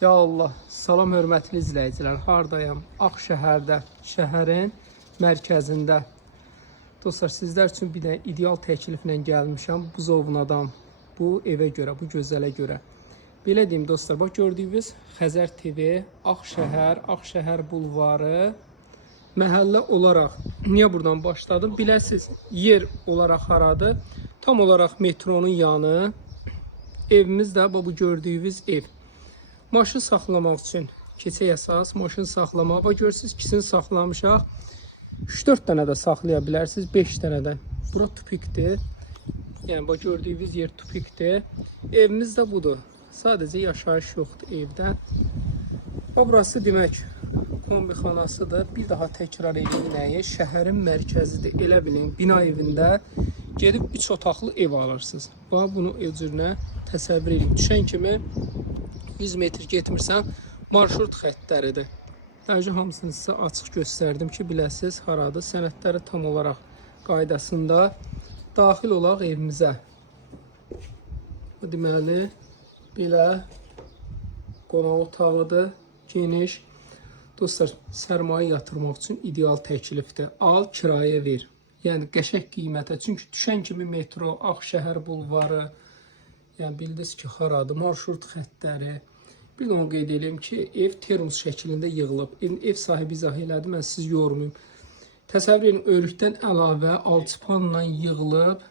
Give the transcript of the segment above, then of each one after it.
Ya Allah, salam hörmətli izləyicilər. Hardayam? Ağşəhərdə, şəhərin mərkəzində. Dostlar, sizlər üçün bir də ideal təkliflə gəlmişəm. Buzovnadan, bu evə görə, bu gözələ görə. Belə deyim dostlar, bax gördüyünüz Xəzər TV, Ağşəhər bulvarı, məhəllə olaraq. Niyə buradan başladım? Bilirsiniz, yer olaraq haradır? Tam olaraq metronun yanı. Evimiz də bu gördüyünüz ev. Maşın saxlamaq üçün keçək əsas, maşın saxlamaq. Bax görürsünüz, ikisini saxlamışaq. 3-4 dənə də saxlaya bilərsiniz, 5 dənə də. Bura tupikdir. Yəni bax gördüyünüz yer tupikdir. Evimiz də budur. Sadəcə yaşayış yoxdur evdə. Bax burası demək kombixanasıdır. Bir daha təkrar edeyim nəyi? Şəhərin mərkəzidir. Elə bilin, bina evində gedib 3 otaqlı ev alırsınız. Bax bunu özünə təsəvvür edin. Düşən kimi 100 metr getmirsən, marşrut xəttləridir. Dəvəcə hamısını sizə açıq göstərdim ki, biləsiniz haradır. Sənədləri tam olaraq qaydasında daxil olaq evimizə. Deməli, belə qonaq otağıdır, geniş. Dostlar, sərmayə yatırmaq üçün ideal təklifdir. Al, kirayə ver. Yəni, qəşəng qiymətə. Çünki düşən kimi metro, Ağşəhər bulvarı, yəni bildiniz ki, haradır, marşrut xəttləri. Bir də onu qeyd edeyim ki, ev termos şəklində yığılıb. Ev sahibi izah elədi, mən siz yormayayım. Təsəvvür edin, örükdən əlavə alçıpanla yığılıb,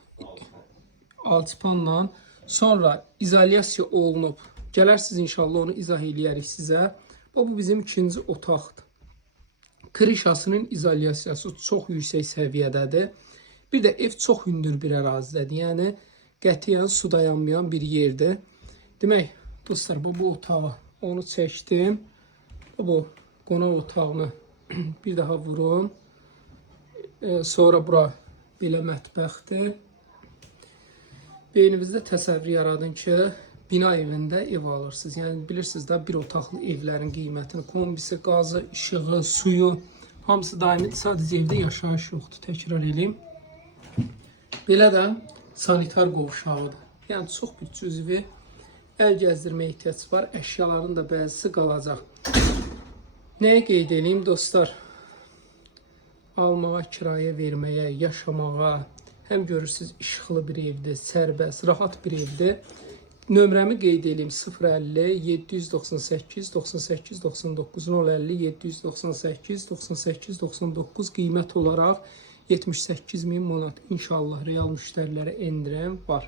alçıpanla sonra izolyasiya olunub. Gələrsiniz inşallah, onu izah eləyərik sizə. Bu bizim ikinci otaqdır. Krişasının izolyasiyası çox yüksək səviyyədədir. Bir də ev çox hündür bir ərazidədir. Yəni, qətiyyən su dayanmayan bir yerdir. Demək, dostlar, bu otağı onu çəkdim. Bu qonaq otağını bir daha vurum. Sonra bura belə mətbəxdir. Beyninizdə təsəvvür yaradın ki, bina evində ev alırsınız. Yəni, bilirsiniz də, bir otaqlı evlərin qiymətini, kombisi, qazı, işığı, suyu, hamısı daimidir. Sadəcə evdə yaşayış yoxdur, təkrar edeyim. Belə də sanitar qovşağıdır. Yəni, çox bir cüzvi əl gəzdirmə ehtiyac var. Əşyaların da bəzisi qalacaq. Nəyə qeyd edeyim dostlar? Almağa, kirayə verməyə, yaşamağa, həm görürsünüz işıqlı bir evdir, sərbəst, rahat bir evdir. Nömrəmi qeyd edeyim 050 798 98 99 050 798 98 99 qiymət olaraq 78.000 manat. İnşallah real müştərilərə endirəm var.